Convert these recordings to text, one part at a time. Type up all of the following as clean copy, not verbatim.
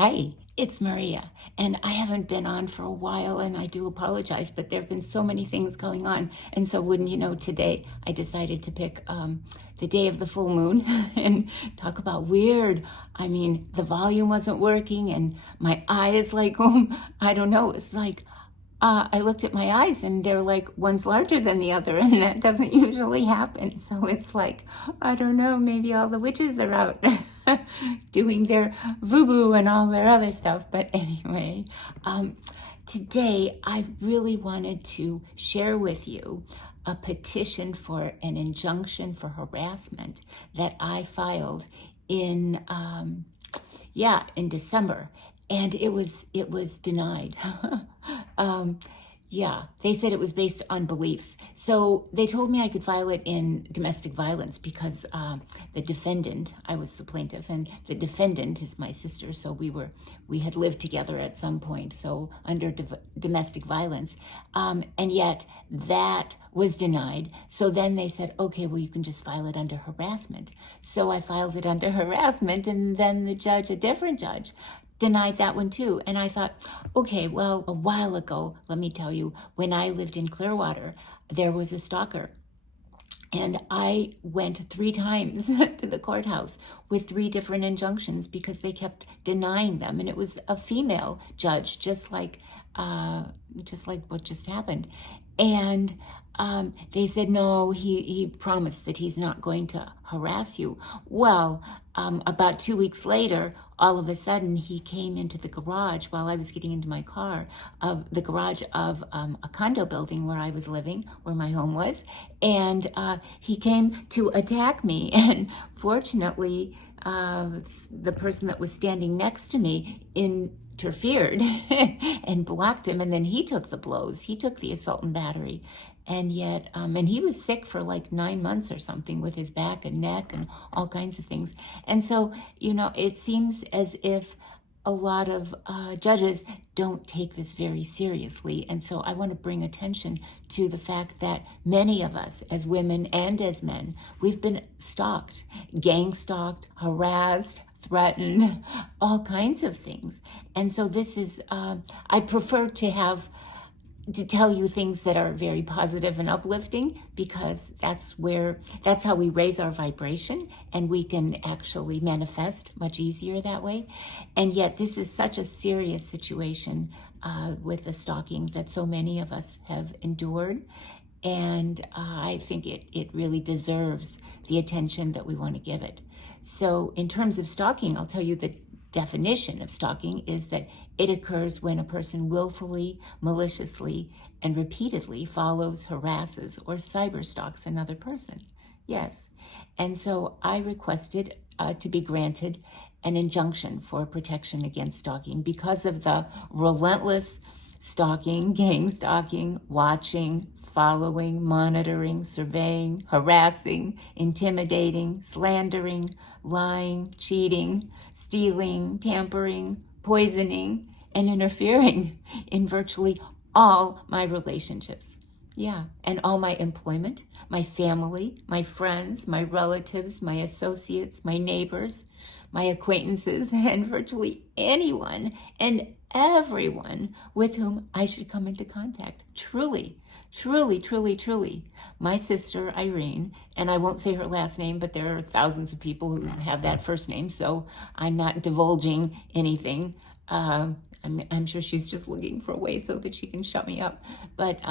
Hi, it's Maria, and I haven't been on for a while, and I do apologize, but there have been so many things going on, and so wouldn't you know, today I decided to pick the day of the full moon and talk about weird. I mean, the volume wasn't working, and my eyes, like, I don't know, it's like I looked at my eyes and they're like one's larger than the other, and that doesn't usually happen. So it's like, I don't know, maybe all the witches are out doing their voodoo and all their other stuff. But anyway, today I really wanted to share with you a petition for an injunction for harassment that I filed in in December, and it was denied. Yeah, they said it was based on beliefs. So they told me I could file it in domestic violence because the defendant, I was the plaintiff, and the defendant is my sister. So we had lived together at some point. So under domestic violence, and yet that was denied. So then they said, okay, well, you can just file it under harassment. So I filed it under harassment, and then the judge, a different judge, denied that one too. And I thought, okay, well, a while ago, let me tell you, when I lived in Clearwater, there was a stalker. And I went 3 times to the courthouse with 3 different injunctions because they kept denying them. And it was a female judge, just like what just happened. And they said, no, he promised that he's not going to harass you. Well, about 2 weeks later, all of a sudden, he came into the garage while I was getting into my car, the garage of a condo building where I was living, where my home was, and he came to attack me. And fortunately, the person that was standing next to me interfered and blocked him, and then he took the blows. He took the assault and battery. And yet, and he was sick for like 9 months or something with his back and neck and all kinds of things. And so, it seems as if a lot of judges don't take this very seriously. And so I want to bring attention to the fact that many of us, as women and as men, we've been stalked, gang stalked, harassed, threatened, all kinds of things. And so this is, I prefer to tell you things that are very positive and uplifting, because that's how we raise our vibration, and we can actually manifest much easier that way. And yet this is such a serious situation with the stalking that so many of us have endured. And I think it really deserves the attention that we want to give it. So in terms of stalking, I'll tell you the definition of stalking is that it occurs when a person willfully, maliciously, and repeatedly follows, harasses, or cyberstalks another person. Yes. And so I requested to be granted an injunction for protection against stalking because of the relentless stalking, gang stalking, watching, following, monitoring, surveying, harassing, intimidating, slandering, lying, cheating, stealing, tampering, poisoning, and interfering in virtually all my relationships. Yeah, and all my employment, my family, my friends, my relatives, my associates, my neighbors, my acquaintances, and virtually anyone and everyone with whom I should come into contact. Truly, truly, truly, truly. My sister, Irene, and I won't say her last name, but there are thousands of people who have that first name, so I'm not divulging anything. I'm sure she's just looking for a way so that she can shut me up. But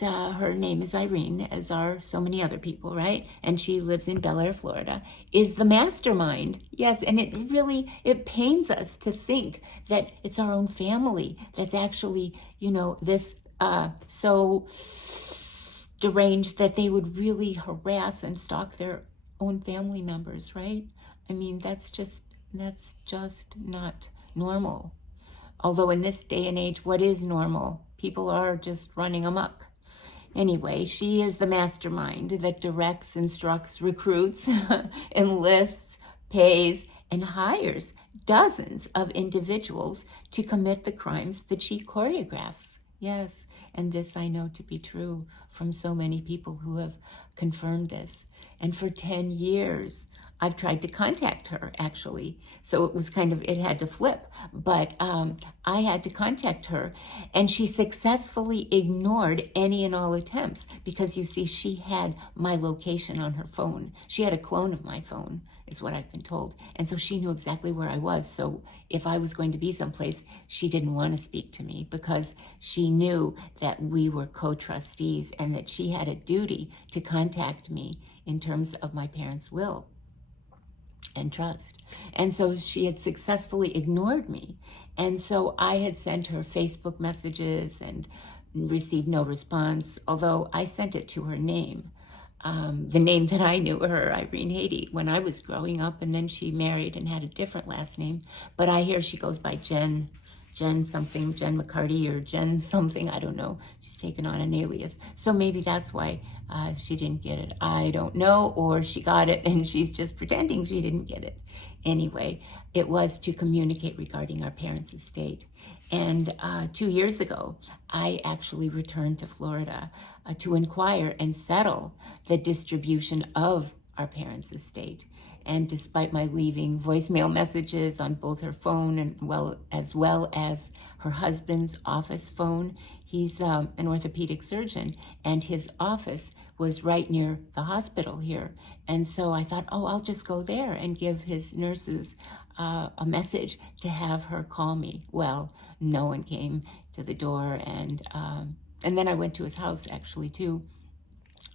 her name is Irene, as are so many other people, right? And she lives in Bel Air, Florida, is the mastermind. Yes, and it pains us to think that it's our own family that's actually, this so deranged that they would really harass and stalk their own family members, right? I mean, that's just not normal. Although in this day and age, what is normal? People are just running amok. Anyway, she is the mastermind that directs, instructs, recruits, enlists, pays, and hires dozens of individuals to commit the crimes that she choreographs. Yes, and this I know to be true from so many people who have confirmed this. And for 10 years, I've tried to contact her, actually. So it was kind of, it had to flip. But I had to contact her, and she successfully ignored any and all attempts because, you see, she had my location on her phone. She had a clone of my phone, is what I've been told. And so she knew exactly where I was. So if I was going to be someplace, she didn't want to speak to me because she knew that we were co-trustees and that she had a duty to contact me in terms of my parents' will and trust. And so she had successfully ignored me. And so I had sent her Facebook messages and received no response, although I sent it to her name. The name that I knew her, Irene Haiti, when I was growing up, and then she married and had a different last name. But I hear she goes by Jen something, Jen McCarty or Jen something, I don't know. She's taken on an alias. So maybe that's why she didn't get it. I don't know, or she got it and she's just pretending she didn't get it. Anyway, it was to communicate regarding our parents' estate. And 2 years ago, I actually returned to Florida to inquire and settle the distribution of our parents' estate. And despite my leaving voicemail messages on both her phone and as well as her husband's office phone, he's an orthopedic surgeon, and his office was right near the hospital here. And so I thought, oh, I'll just go there and give his nurses a message to have her call me. Well, no one came to the door, and then I went to his house actually too,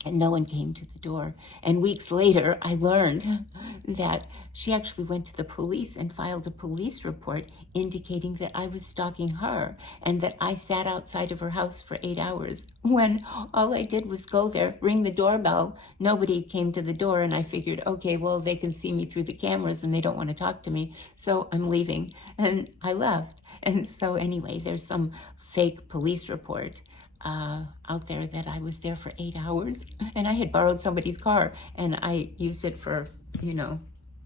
and no one came to the door. And weeks later, I learned that she actually went to the police and filed a police report indicating that I was stalking her and that I sat outside of her house for 8 hours when all I did was go there, ring the doorbell. Nobody came to the door, and I figured, okay, well, they can see me through the cameras and they don't want to talk to me, so I'm leaving. And I left. And so anyway, there's some fake police report out there that I was there for 8 hours, and I had borrowed somebody's car and I used it for,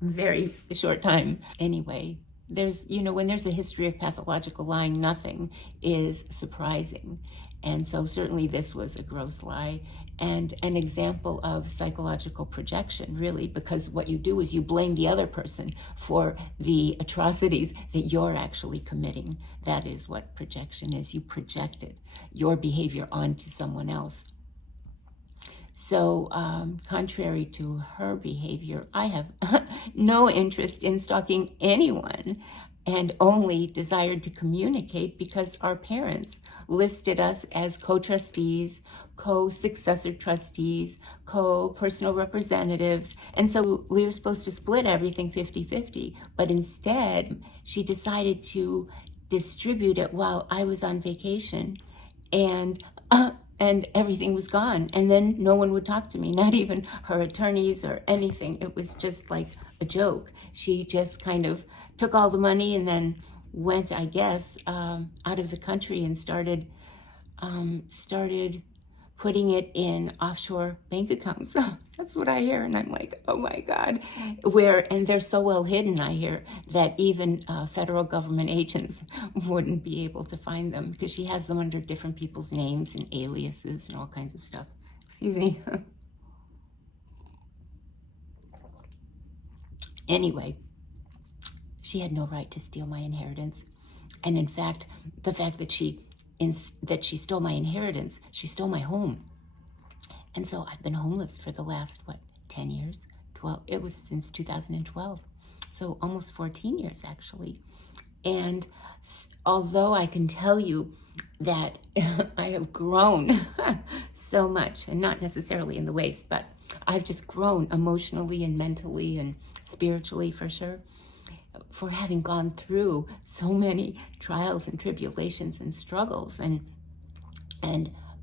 very short time. Anyway, when there's a history of pathological lying, nothing is surprising. And so certainly this was a gross lie and an example of psychological projection, really, because what you do is you blame the other person for the atrocities that you're actually committing. That is what projection is. You projected your behavior onto someone else. So contrary to her behavior, I have no interest in stalking anyone and only desired to communicate because our parents listed us as co-trustees, co-successor trustees, co-personal representatives. And so we were supposed to split everything 50-50. But instead, she decided to distribute it while I was on vacation. And everything was gone. And then no one would talk to me, not even her attorneys or anything. It was just like a joke. She just kind of took all the money and then went, I guess, out of the country and started putting it in offshore bank accounts. That's what I hear. And I'm like, oh my God. And they're so well hidden, I hear, that even federal government agents wouldn't be able to find them because she has them under different people's names and aliases and all kinds of stuff. Excuse me. Anyway, she had no right to steal my inheritance. And in fact, the fact that she stole my inheritance, she stole my home. And so I've been homeless for the last, 10 years? 12, it was since 2012. So almost 14 years, actually. And although I can tell you that I have grown so much, and not necessarily in the waist, but I've just grown emotionally and mentally and spiritually for sure, for having gone through so many trials and tribulations and struggles and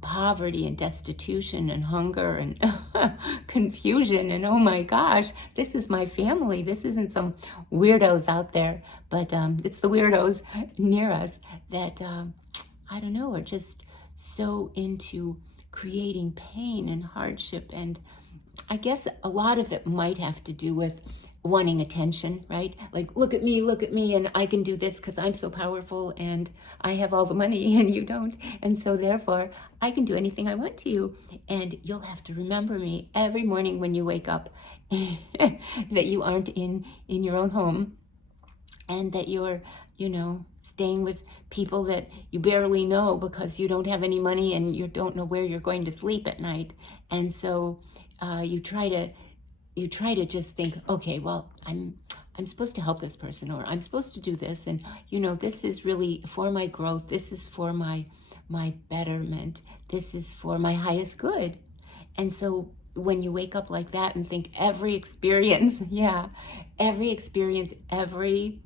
poverty and destitution and hunger and confusion. And oh my gosh, this is my family. This isn't some weirdos out there, but it's the weirdos near us that, I don't know, are just so into creating pain and hardship. And I guess a lot of it might have to do with wanting attention, right? Like, look at me, and I can do this because I'm so powerful and I have all the money and you don't. And so therefore, I can do anything I want to you. And you'll have to remember me every morning when you wake up that you aren't in your own home, and that you're, staying with people that you barely know because you don't have any money and you don't know where you're going to sleep at night. And so you try to just think, okay, well, I'm supposed to help this person, or I'm supposed to do this, and this is really for my growth, this is for my betterment, this is for my highest good. And so when you wake up like that and think every experience, every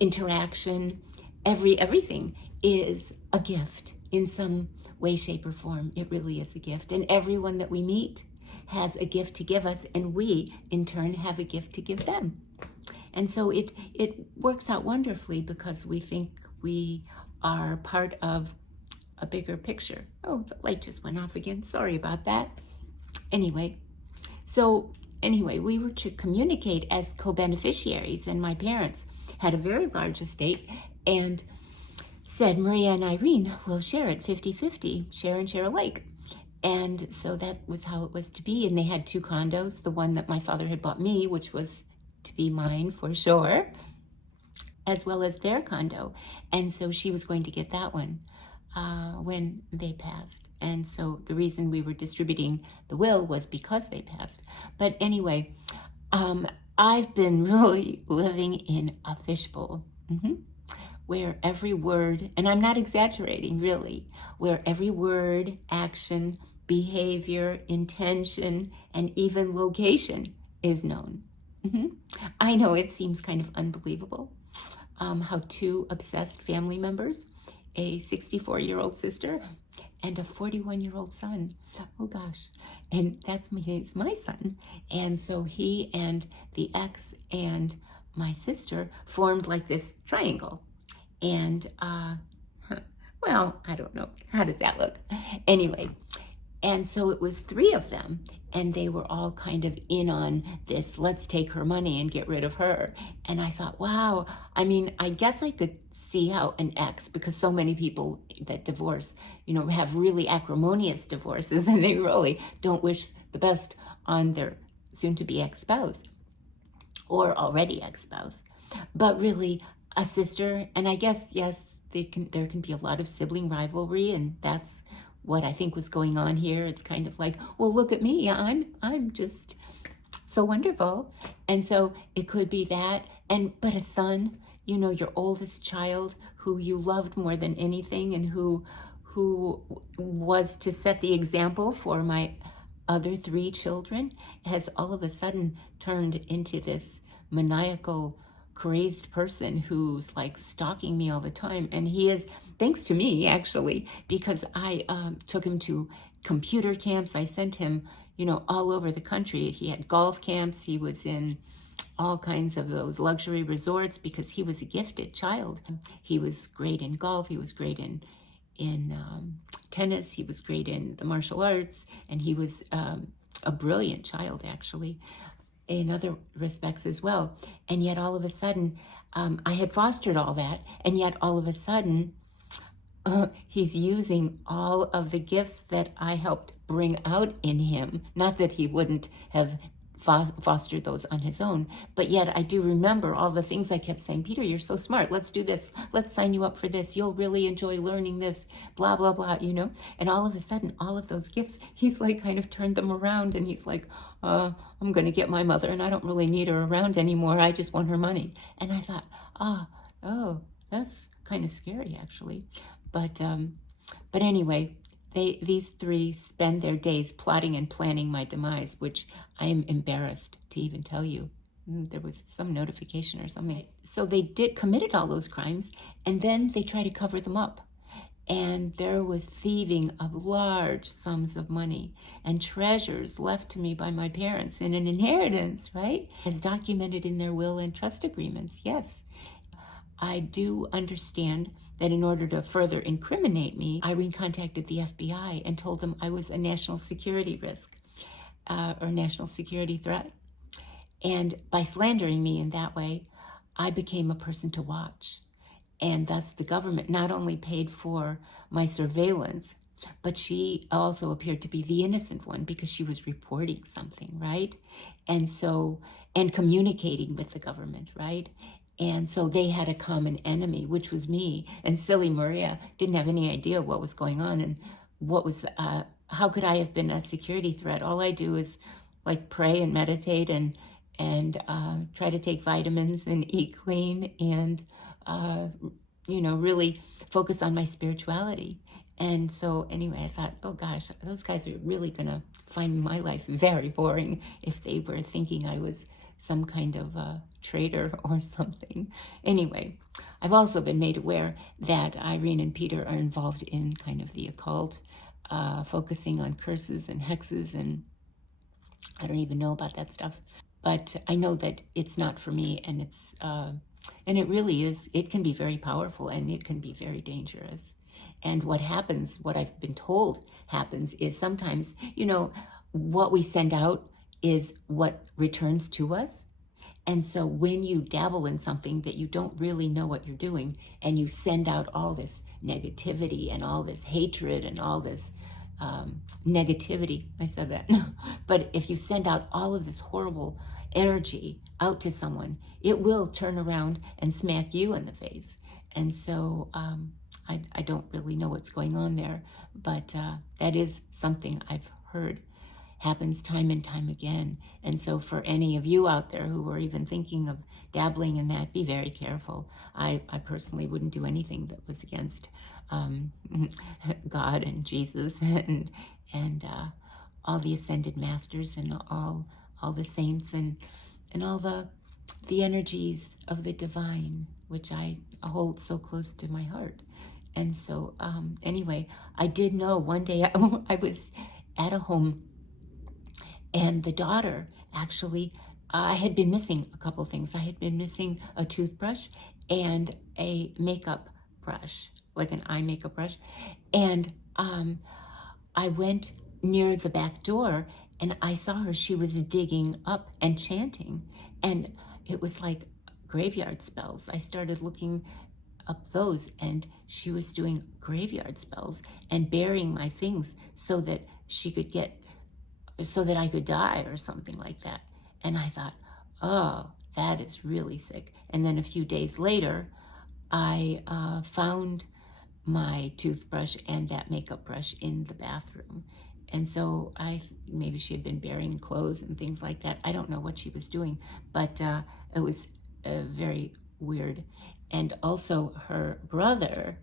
interaction, everything is a gift in some way, shape, or form. It really is a gift. And everyone that we meet has a gift to give us, and we, in turn, have a gift to give them. And so it works out wonderfully because we think we are part of a bigger picture. Oh, the light just went off again. Sorry about that. Anyway, we were to communicate as co-beneficiaries, and my parents had a very large estate and said, Maria and Irene will share it 50-50, share and share alike. And so that was how it was to be. And they had 2 condos, the one that my father had bought me, which was to be mine for sure, as well as their condo. And so she was going to get that one when they passed. And so the reason we were distributing the will was because they passed. But anyway, I've been really living in a fishbowl, where every word, and I'm not exaggerating really, where every word, action, behavior, intention, and even location is known. I know it seems kind of unbelievable how 2 obsessed family members, a 64-year-old sister and a 41-year-old son. Oh gosh. And he's my son. And so he and the ex and my sister formed like this triangle. And, well, I don't know. How does that look? Anyway, and so it was 3 of them, and they were all kind of in on this, let's take her money and get rid of her. And I thought, wow, I guess I could see how an ex, because so many people that divorce, have really acrimonious divorces, and they really don't wish the best on their soon-to-be ex-spouse or already ex-spouse. But really, a sister, and I guess, yes, there can be a lot of sibling rivalry, and that's what I think was going on here. It's kind of like, well, look at me, I'm just so wonderful. And so it could be that, but a son, your oldest child who you loved more than anything, and who was to set the example for my other 3 children, has all of a sudden turned into this maniacal, crazed person who's like stalking me all the time. And he is, thanks to me actually, because I took him to computer camps. I sent him, all over the country. He had golf camps. He was in all kinds of those luxury resorts because he was a gifted child. He was great in golf. He was great in tennis. He was great in the martial arts, and he was a brilliant child actually in other respects as well. And yet all of a sudden, I had fostered all that, and yet all of a sudden, he's using all of the gifts that I helped bring out in him. Not that he wouldn't have fostered those on his own, but yet I do remember all the things I kept saying, Peter, you're so smart, let's do this, let's sign you up for this, you'll really enjoy learning this, blah, blah, blah, and all of a sudden, all of those gifts, he's like kind of turned them around, and he's like, I'm going to get my mother, and I don't really need her around anymore, I just want her money. And I thought, oh, that's kind of scary actually. But anyway, these 3 spend their days plotting and planning my demise, which I am embarrassed to even tell you. There was some notification or something. So they committed all those crimes, and then they try to cover them up. And there was thieving of large sums of money and treasures left to me by my parents in an inheritance, right? As documented in their will and trust agreements, yes. I do understand that in order to further incriminate me, Irene contacted the FBI and told them I was a national security risk or national security threat. And by slandering me in that way, I became a person to watch. And thus the government not only paid for my surveillance, But she also appeared to be the innocent one because she was reporting something, right? And so, and communicating with the government, right? And so they had a common enemy, which was me. And silly Maria didn't have any idea what was going on and what was, how could I have been a security threat? All I do is like pray and meditate and try to take vitamins and eat clean and, really focus on my spirituality. And so anyway, I thought, oh gosh, those guys are really going to find my life very boring if they were thinking I was some kind of a traitor or something. Anyway, I've also been made aware that Irene and Peter are involved in kind of the occult, focusing on curses and hexes, and I don't even know about that stuff. But I know that it's not for me, and and it really is, it can be very powerful and it can be very dangerous. And what happens, what I've been told happens, is sometimes, what we send out is what returns to us. And so when you dabble in something that you don't really know what you're doing, and you send out all this negativity and all this hatred and all this negativity, I said that, but if you send out all of this horrible energy out to someone, it will turn around and smack you in the face. And so I don't really know what's going on there, but that is something I've heard happens time and time again. And so for any of you out there who are even thinking of dabbling in that, be very careful. I personally wouldn't do anything that was against God and Jesus and all the ascended masters and all the saints and all the energies of the divine, which I hold so close to my heart. And so anyway, I did know one day I was at a home, and the daughter actually, I had been missing a couple things. I had been missing a toothbrush and a makeup brush, like an eye makeup brush. And I went near the back door and I saw her. She was digging up and chanting. And it was like graveyard spells. I started looking up those, and she was doing graveyard spells and burying my things so that I could die or something like that. And I thought, oh, that is really sick. And then a few days later, I found my toothbrush and that makeup brush in the bathroom. And so maybe she had been burying clothes and things like that. I don't know what she was doing, but it was very weird. And also her brother,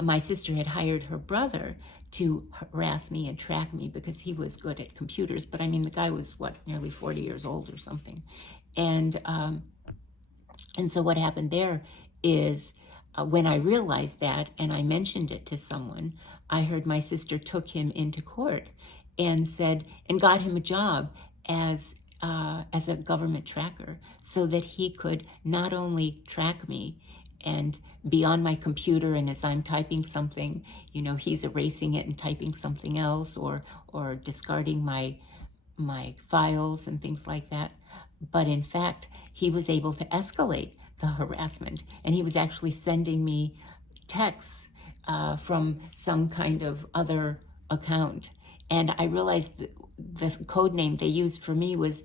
my sister had hired her brother to harass me and track me because he was good at computers. But I mean, the guy was, nearly 40 years old or something. And so what happened there is when I realized that and I mentioned it to someone, I heard my sister took him into court and got him a job as a government tracker so that he could not only track me and be on my computer, and as I'm typing something, he's erasing it and typing something else or discarding my files and things like that. But in fact, he was able to escalate the harassment, and he was actually sending me texts from some kind of other account. And I realized the code name they used for me was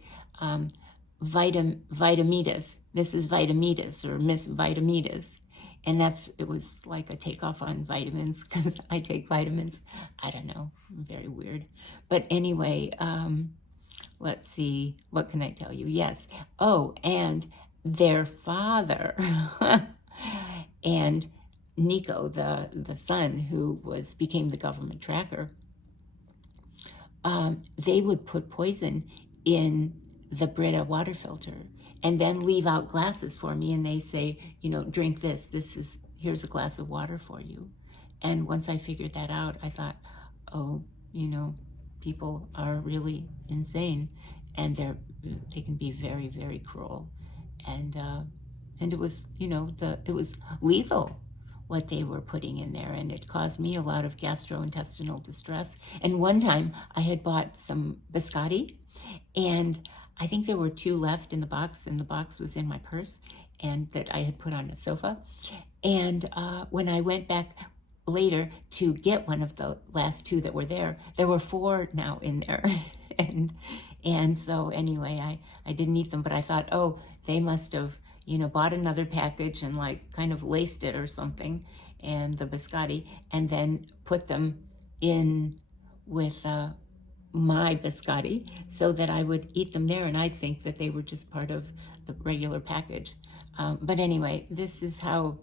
Vitamitas, Mrs. Vitamitas or Miss Vitamitas. And it was like a takeoff on vitamins because I take vitamins. I don't know, very weird. But anyway, let's see, what can I tell you? Yes. Oh, and their father and Nico, the son who became the government tracker, they would put poison in the Brita water filter and then leave out glasses for me, and they say, drink this. Here's a glass of water for you. And once I figured that out, I thought, oh, people are really insane, and they can be very, very cruel. And it was, it was lethal what they were putting in there, and it caused me a lot of gastrointestinal distress. And one time I had bought some biscotti, and I think there were 2 left in the box, and the box was in my purse, and that I had put on the sofa. And when I went back, later to get one of the last two that were there. There were four now in there. and so anyway, I didn't eat them, but I thought, oh, they must have, bought another package and like kind of laced it or something, and the biscotti, and then put them in with my biscotti so that I would eat them there, and I'd think that they were just part of the regular package. But anyway, this is how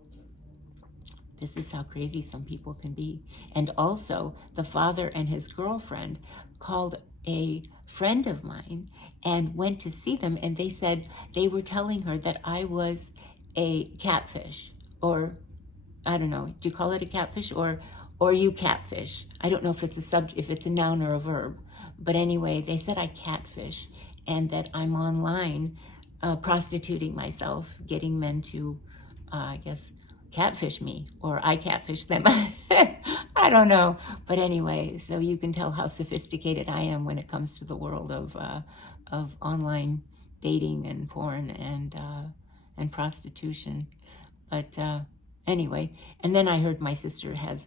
crazy some people can be. And also, the father and his girlfriend called a friend of mine and went to see them, and they said they were telling her that I was a catfish, or I don't know, do you call it a catfish, or you catfish? I don't know if it's if it's a noun or a verb, but anyway, they said I catfish, and that I'm online prostituting myself, getting men to, I guess, catfish me, or I catfish them. I don't know. But anyway, so you can tell how sophisticated I am when it comes to the world of online dating and porn and prostitution. But anyway, and then I heard my sister has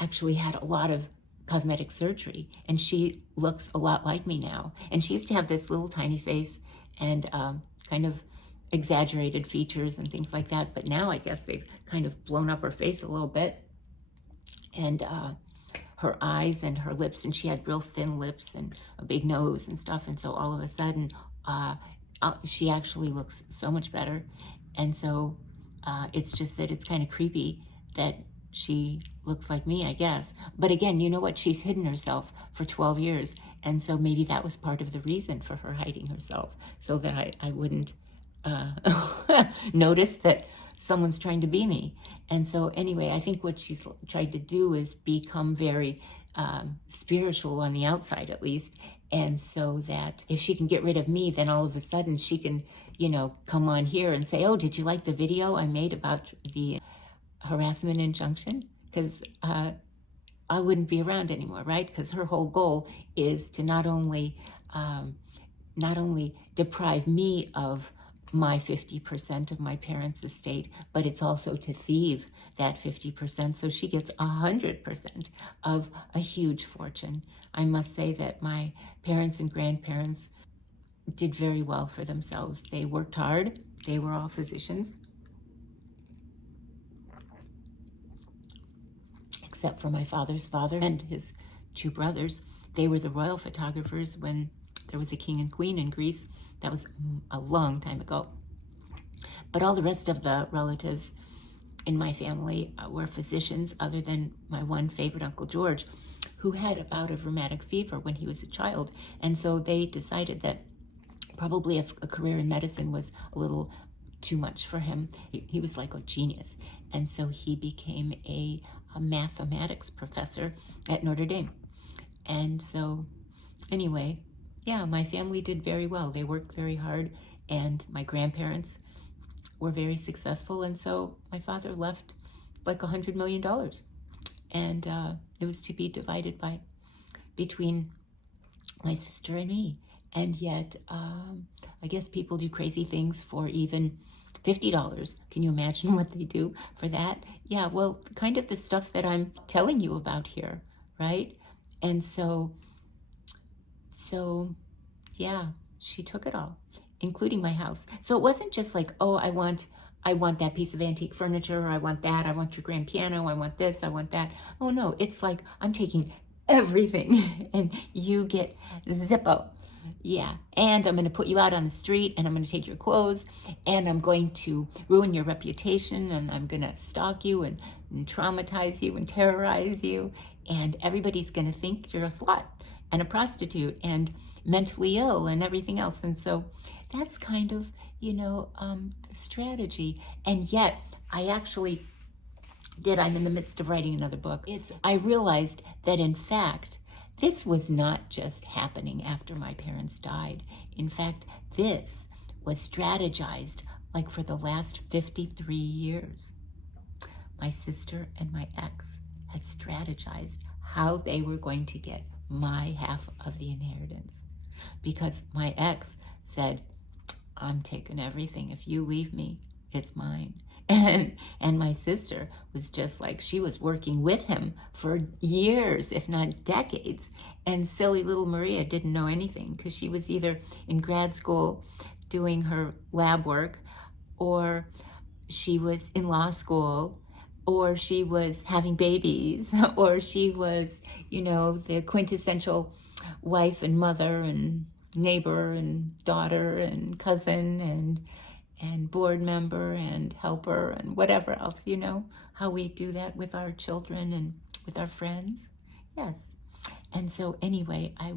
actually had a lot of cosmetic surgery, and she looks a lot like me now. And she used to have this little tiny face and kind of exaggerated features and things like that, but now I guess they've kind of blown up her face a little bit, and her eyes and her lips, and she had real thin lips and a big nose and stuff, and so all of a sudden she actually looks so much better. And so it's just that it's kind of creepy that she looks like me, I guess. But again, you know what? She's hidden herself for 12 years. And so maybe that was part of the reason for her hiding herself, so that I wouldn't notice that someone's trying to be me. And so anyway, I think what she's tried to do is become very spiritual on the outside, at least. And so that if she can get rid of me, then all of a sudden she can, come on here and say, oh, did you like the video I made about the harassment injunction? Because I wouldn't be around anymore, right? Because her whole goal is to not only deprive me of my 50% of my parents' estate, but it's also to thieve that 50%, so she gets 100% of a huge fortune. I must say that my parents and grandparents did very well for themselves. They worked hard. They were all physicians, except for my father's father and his two brothers. They were the royal photographers when there was a king and queen in Greece. That was a long time ago. But all the rest of the relatives in my family were physicians, other than my one favorite Uncle George, who had a bout of rheumatic fever when he was a child. And so they decided that probably a career in medicine was a little too much for him. He was like a genius. And so he became a mathematics professor at Notre Dame. And so anyway, yeah, my family did very well. They worked very hard, and my grandparents were very successful. And so my father left like $100 million, and it was to be divided between my sister and me. And yet, I guess people do crazy things for even $50. Can you imagine what they do for that? Yeah, well, kind of the stuff that I'm telling you about here, right? And so yeah, she took it all, including my house. So it wasn't just like, oh, I want that piece of antique furniture, or I want that, I want your grand piano, I want this, I want that. Oh no, it's like I'm taking everything and you get Zippo. Yeah, and I'm going to put you out on the street, and I'm going to take your clothes, and I'm going to ruin your reputation, and I'm going to stalk you and traumatize you and terrorize you, and everybody's going to think you're a slut and a prostitute and mentally ill and everything else. And so that's kind of, the strategy. And yet I actually I'm in the midst of writing another book. I realized that in fact, this was not just happening after my parents died. In fact, this was strategized like for the last 53 years. My sister and my ex had strategized how they were going to get my half of the inheritance, because my ex said, I'm taking everything. If you leave me, it's mine. And my sister was just like, she was working with him for years, if not decades. And silly little Maria didn't know anything because she was either in grad school doing her lab work, or she was in law school, or she was having babies, or she was, the quintessential wife and mother and neighbor and daughter and cousin and board member and helper and whatever else, how we do that with our children and with our friends. Yes. And so anyway, I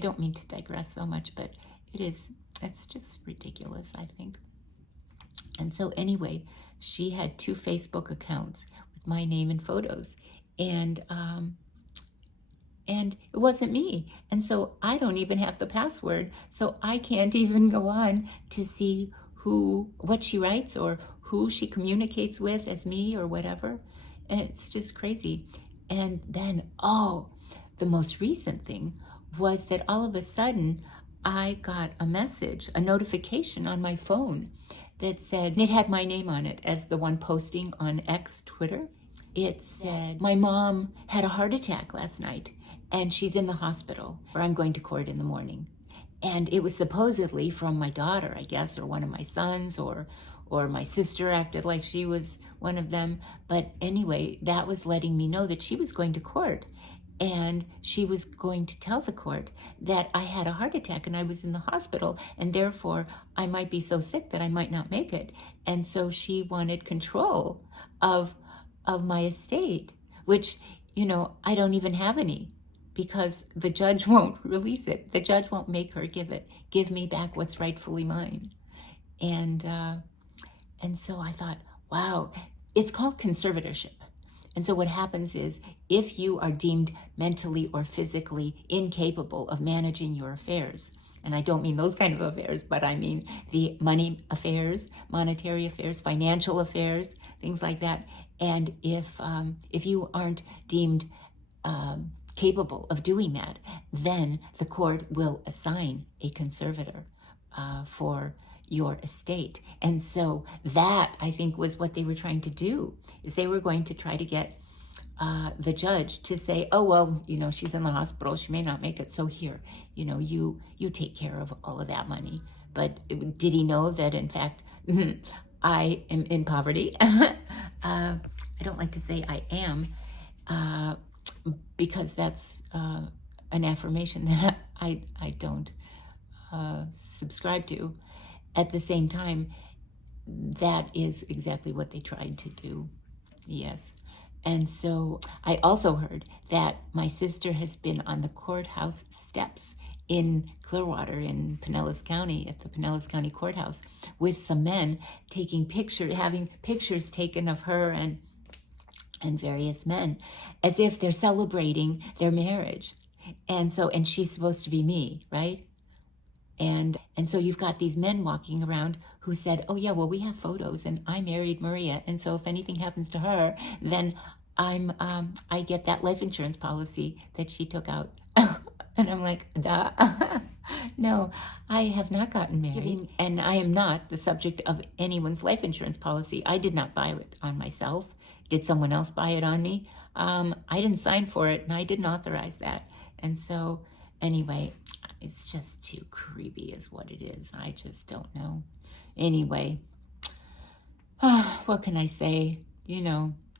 don't mean to digress so much, but it's just ridiculous, I think. And so anyway, she had 2 Facebook accounts with my name and photos, and it wasn't me. And so I don't even have the password, so I can't even go on to see what she writes or who she communicates with as me or whatever. And it's just crazy. And then, the most recent thing was that all of a sudden I got a message, a notification on my phone that said, it had my name on it as the one posting on X, Twitter. It said, my mom had a heart attack last night and she's in the hospital, or I'm going to court in the morning. And it was supposedly from my daughter, I guess, or one of my sons, or my sister acted like she was one of them. But anyway, that was letting me know that she was going to court. And she was going to tell the court that I had a heart attack and I was in the hospital, and therefore I might be so sick that I might not make it. And so she wanted control of my estate, which, I don't even have any, because the judge won't release it. The judge won't make her give me back what's rightfully mine. And so I thought, wow, it's called conservatorship. And so what happens is, if you are deemed mentally or physically incapable of managing your affairs, and I don't mean those kind of affairs, but I mean the money affairs, monetary affairs, financial affairs, things like that. And if you aren't deemed capable of doing that, then the court will assign a conservator for your estate. And so that, I think, was what they were trying to do, is they were going to try to get the judge to say, oh, well, she's in the hospital, she may not make it, so here, you take care of all of that money. But did he know that, in fact, I am in poverty? I don't like to say I am, because that's an affirmation that I don't subscribe to. At the same time, that is exactly what they tried to do. Yes. And so I also heard that my sister has been on the courthouse steps in Clearwater in Pinellas County, at the Pinellas County Courthouse, with some men taking pictures, having pictures taken of her and various men, as if they're celebrating their marriage. And she's supposed to be me, right? And so you've got these men walking around who said, oh yeah, well, we have photos and I married Maria, and so if anything happens to her, then I get that life insurance policy that she took out. And I'm like, duh. No, I have not gotten married, and I am not the subject of anyone's life insurance policy. I did not buy it on myself. Did someone else buy it on me? I didn't sign for it, and I didn't authorize that. And so anyway, it's just too creepy is what it is. I just don't know. Anyway, what can I say?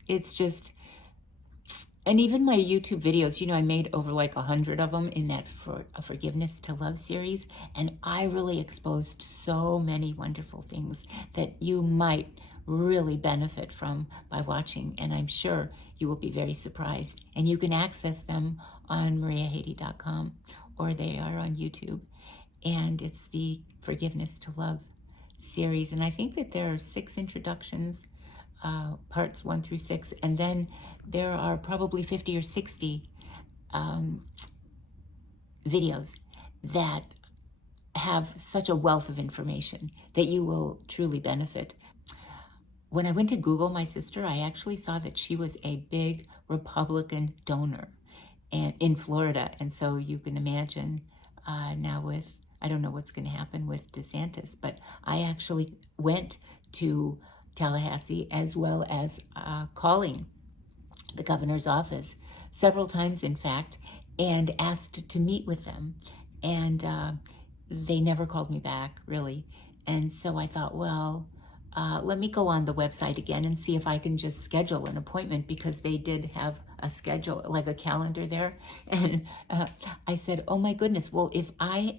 It's just, and even my YouTube videos, I made over like 100 of them in that Forgiveness to Love series. And I really exposed so many wonderful things that you might really benefit from by watching. And I'm sure you will be very surprised. And you can access them on mariahaiti.com, or they are on YouTube. And it's the Forgiveness to Love series. And I think that there are 6 introductions, parts 1 through 6. And then there are probably 50 or 60 videos that have such a wealth of information that you will truly benefit. When I went to Google my sister, I actually saw that she was a big Republican donor in Florida. And so you can imagine now with, I don't know what's going to happen with DeSantis, but I actually went to Tallahassee, as well as calling the governor's office several times, in fact, and asked to meet with them. And they never called me back, really. And so I thought, well, let me go on the website again and see if I can just schedule an appointment, because they did have a schedule, like a calendar there. And I said, oh my goodness, well, if I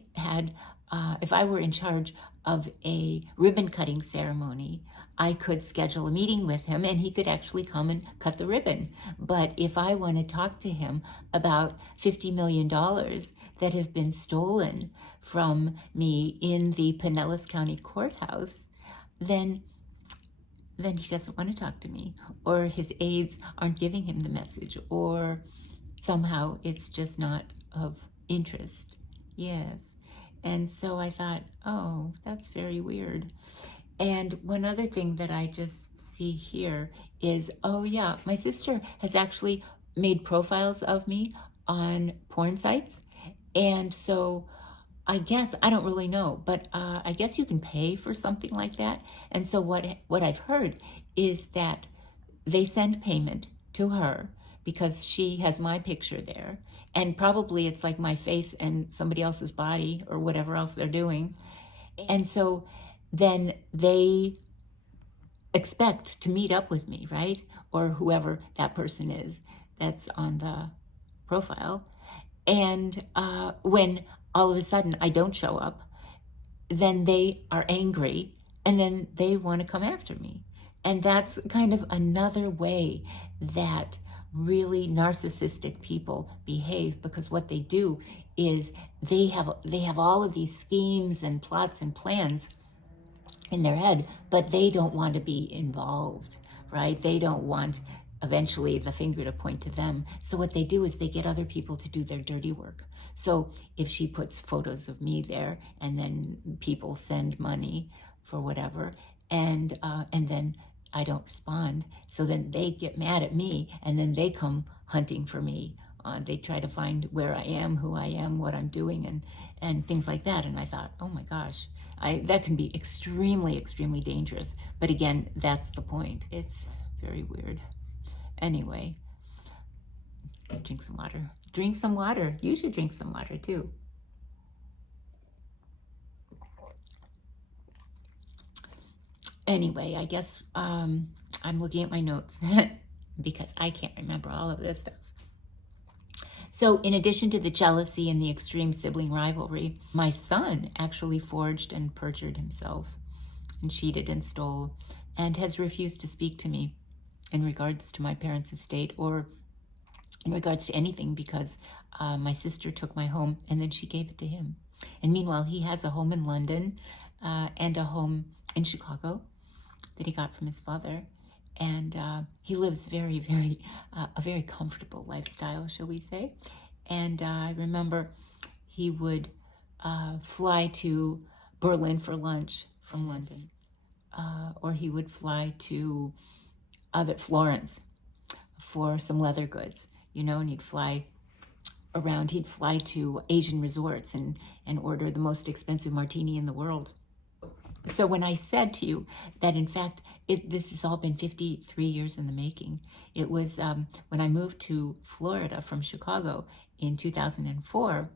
were in charge of a ribbon cutting ceremony, I could schedule a meeting with him and he could actually come and cut the ribbon. But if I want to talk to him about $50 million that have been stolen from me in the Pinellas County Courthouse, then he doesn't want to talk to me, or his aides aren't giving him the message, or somehow it's just not of interest. Yes. And so I thought, oh, that's very weird. And one other thing that I just see here is, oh yeah, my sister has actually made profiles of me on porn sites. And so I guess, I don't really know, but I guess you can pay for something like that. And so what I've heard is that they send payment to her because she has my picture there. And probably it's like my face and somebody else's body or whatever else they're doing. And so then they expect to meet up with me, right? Or whoever that person is that's on the profile. And when all of a sudden I don't show up, then they are angry and then they want to come after me. And that's kind of another way that really narcissistic people behave, because what they do is they have all of these schemes and plots and plans in their head, but they don't want to be involved, right? They don't want eventually the finger to point to them. So what they do is they get other people to do their dirty work. So if she puts photos of me there and then people send money for whatever, and then I don't respond, so then they get mad at me and then they come hunting for me. They try to find where I am, who I am, what I'm doing, and things like that. And I thought, oh my gosh, that can be extremely, extremely dangerous. But again, that's the point. It's very weird. Anyway, drink some water. Drink some water. You should drink some water too. Anyway, I guess I'm looking at my notes because I can't remember all of this stuff. So in addition to the jealousy and the extreme sibling rivalry, my son actually forged and perjured himself and cheated and stole and has refused to speak to me in regards to my parents' estate or in regards to anything, because my sister took my home and then she gave it to him. And meanwhile, he has a home in London and a home in Chicago that he got from his father. And he lives a very comfortable lifestyle, shall we say. And I remember he would fly to Berlin for lunch from London. Or he would fly to Florence for some leather goods, and he'd fly around. He'd fly to Asian resorts and order the most expensive martini in the world. So when I said to you that, in fact, this has all been 53 years in the making, it was when I moved to Florida from Chicago in 2004,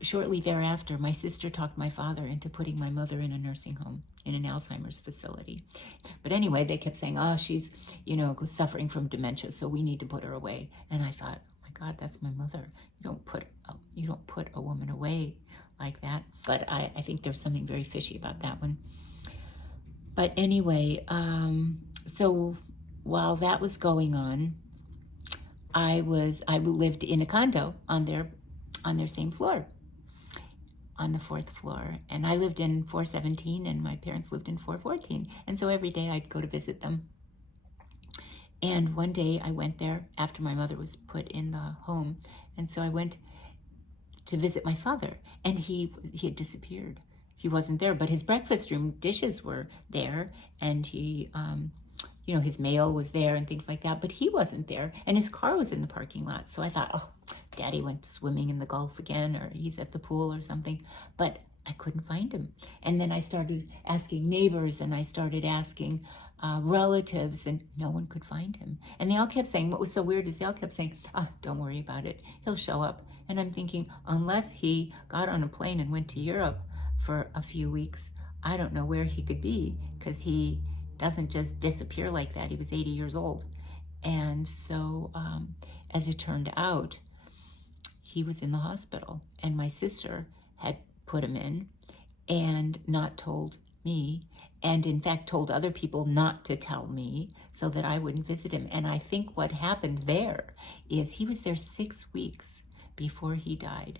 shortly thereafter, my sister talked my father into putting my mother in a nursing home, in an Alzheimer's facility. But anyway, they kept saying, oh, she's, suffering from dementia, so we need to put her away. And I thought, oh my God, that's my mother. You don't put a woman away like that. But I think there's something very fishy about that one. But anyway, so while that was going on, I lived in a condo on their same floor, on the 4th floor. And I lived in 417 and my parents lived in 414. And so every day I'd go to visit them. And one day I went there after my mother was put in the home. And so I went to visit my father, and he had disappeared. He wasn't there, but his breakfast room dishes were there, and he, his mail was there and things like that, but he wasn't there, and his car was in the parking lot. So I thought, oh, Daddy went swimming in the Gulf again, or he's at the pool or something. But I couldn't find him. And then I started asking neighbors, and I started asking relatives, and no one could find him. And they all kept saying, what was so weird is they all kept saying, oh, don't worry about it, he'll show up. And I'm thinking, unless he got on a plane and went to Europe for a few weeks, I don't know where he could be, because he doesn't just disappear like that. He was 80 years old. And so as it turned out, he was in the hospital, and my sister had put him in and not told me, and in fact told other people not to tell me so that I wouldn't visit him. And I think what happened there is he was there 6 weeks before he died.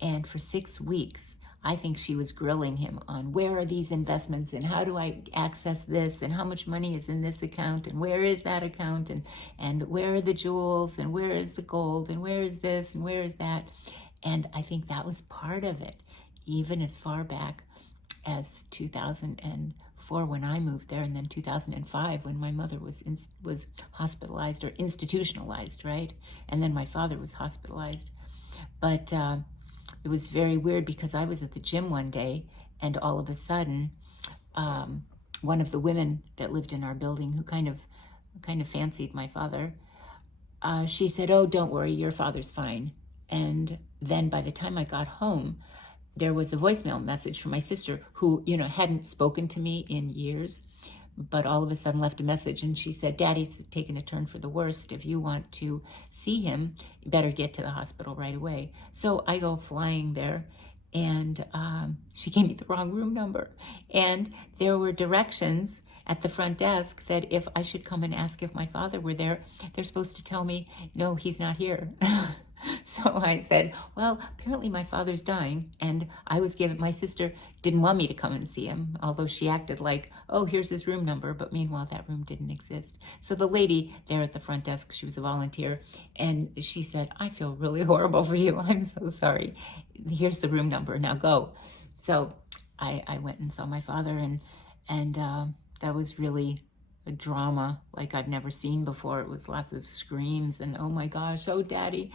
And for 6 weeks, I think she was grilling him on where are these investments and how do I access this and how much money is in this account and where is that account and where are the jewels and where is the gold and where is this and where is that. And I think that was part of it, even as far back as 2004 when I moved there, and then 2005 when my mother was hospitalized or institutionalized, right? And then my father was hospitalized. But it was very weird because I was at the gym one day, and all of a sudden, one of the women that lived in our building, who kind of fancied my father, she said, "Oh, don't worry, your father's fine." And then by the time I got home, there was a voicemail message from my sister, who, hadn't spoken to me in years, but all of a sudden left a message, and she said, "Daddy's taken a turn for the worst. If you want to see him, you better get to the hospital right away." So I go flying there, and she gave me the wrong room number. And there were directions at the front desk that if I should come and ask if my father were there, they're supposed to tell me, "No, he's not here." So I said, well, apparently my father's dying, and my sister didn't want me to come and see him, although she acted like, oh, here's his room number, but meanwhile that room didn't exist. So the lady there at the front desk, she was a volunteer, and she said, "I feel really horrible for you. I'm so sorry. Here's the room number, now go." So I went and saw my father, and that was really a drama like I've never seen before. It was lots of screams and, "Oh my gosh, oh Daddy,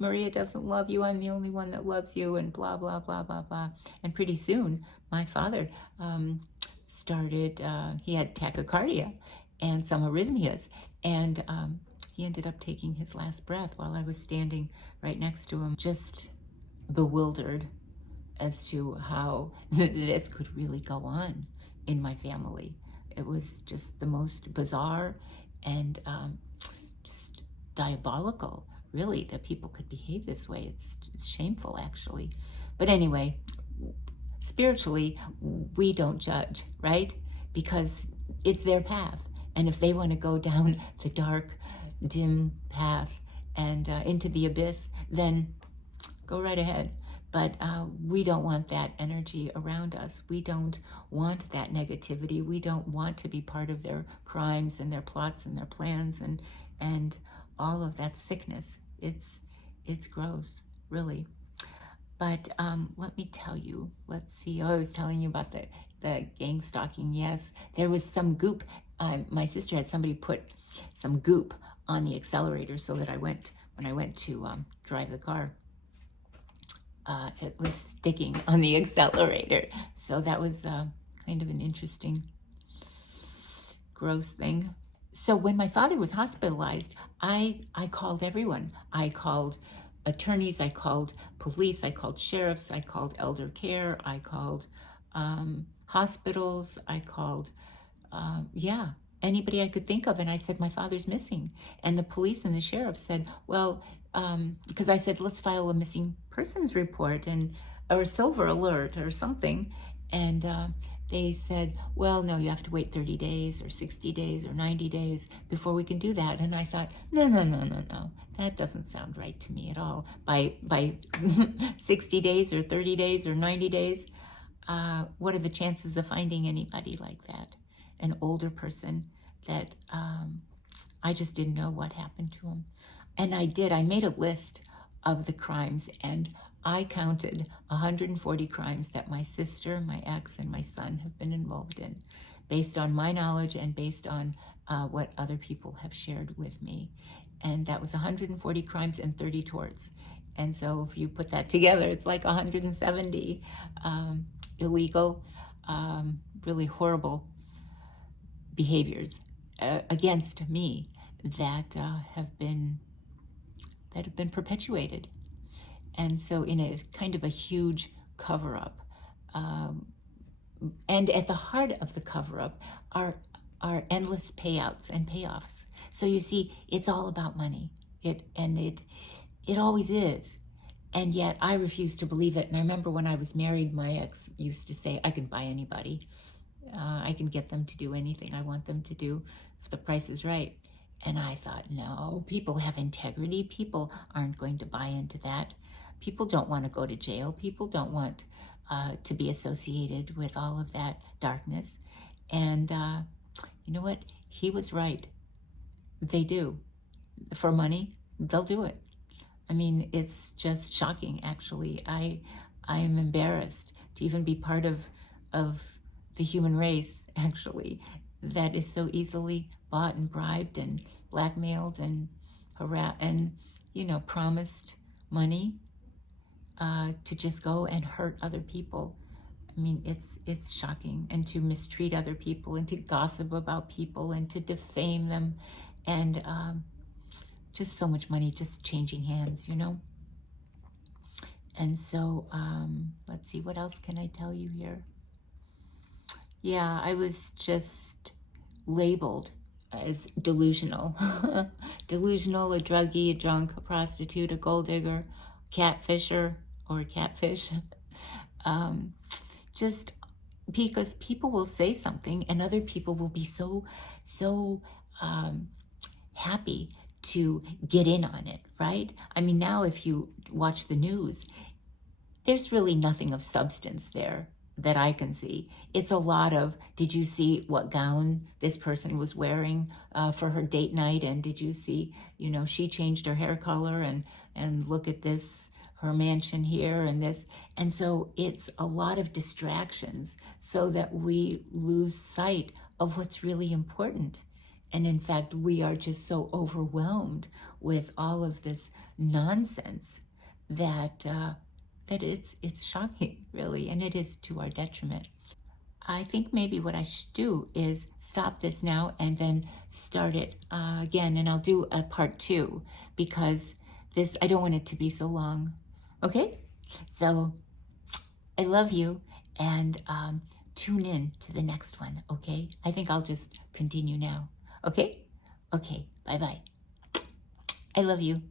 Maria doesn't love you. I'm the only one that loves you," and blah, blah, blah, blah, blah. And pretty soon, my father started, he had tachycardia and some arrhythmias, and he ended up taking his last breath while I was standing right next to him, just bewildered as to how this could really go on in my family. It was just the most bizarre and just diabolical, really, that people could behave this way. It's shameful, actually. But anyway, spiritually, we don't judge, right? Because it's their path. And if they want to go down the dark, dim path and into the abyss, then go right ahead. But we don't want that energy around us. We don't want that negativity. We don't want to be part of their crimes and their plots and their plans and all of that sickness. It's gross, really. But let me tell you, let's see. Oh, I was telling you about the gang stalking. Yes, there was some goop. My sister had somebody put some goop on the accelerator so that when I went to drive the car, it was sticking on the accelerator. So that was kind of an interesting, gross thing. So when my father was hospitalized, I called everyone. I called attorneys, I called police, I called sheriffs, I called elder care, I called hospitals, I called, anybody I could think of. And I said, my father's missing. And the police and the sheriff said, well, because I said, let's file a missing persons report or a silver alert or something. And they said, well, no, you have to wait 30 days or 60 days or 90 days before we can do that. And I thought, no. That doesn't sound right to me at all. By 60 days or 30 days or 90 days, what are the chances of finding anybody like that? An older person that I just didn't know what happened to him. And I made a list of the crimes, and I counted 140 crimes that my sister, my ex, and my son have been involved in, based on my knowledge and based on what other people have shared with me. And that was 140 crimes and 30 torts. And so if you put that together, it's like 170 illegal, really horrible behaviors against me that have been perpetuated. And so in a kind of a huge cover-up, and at the heart of the cover-up are endless payouts and payoffs. So you see, it's all about money. It always is. And yet I refuse to believe it. And I remember when I was married, my ex used to say, I can buy anybody. I can get them to do anything I want them to do if the price is right. And I thought, no, people have integrity. People aren't going to buy into that. People don't want to go to jail. People don't want to be associated with all of that darkness. And you know what? He was right. They do. For money, they'll do it. I mean, it's just shocking, actually. I am embarrassed to even be part of the human race, actually, that is so easily bought and bribed and blackmailed and promised money to just go and hurt other people. I mean, it's shocking. And to mistreat other people and to gossip about people and to defame them, and just so much money just changing hands, And so let's see, what else can I tell you here? Yeah, I was just labeled as delusional. Delusional, a druggie, a drunk, a prostitute, a gold digger, catfisher, or catfish. Just because people will say something and other people will be so happy to get in on it, right? I mean, now if you watch the news, there's really nothing of substance there that I can see. It's a lot of, did you see what gown this person was wearing for her date night? And did you see, she changed her hair color, and look at this, her mansion here and this. And so it's a lot of distractions so that we lose sight of what's really important. And in fact, we are just so overwhelmed with all of this nonsense that it's shocking, really, and it is to our detriment. I think maybe what I should do is stop this now and then start it again, and I'll do a part 2 because I don't want it to be so long. Okay? So I love you, and tune in to the next one, okay? I think I'll just continue now. Okay? Okay, bye-bye. I love you.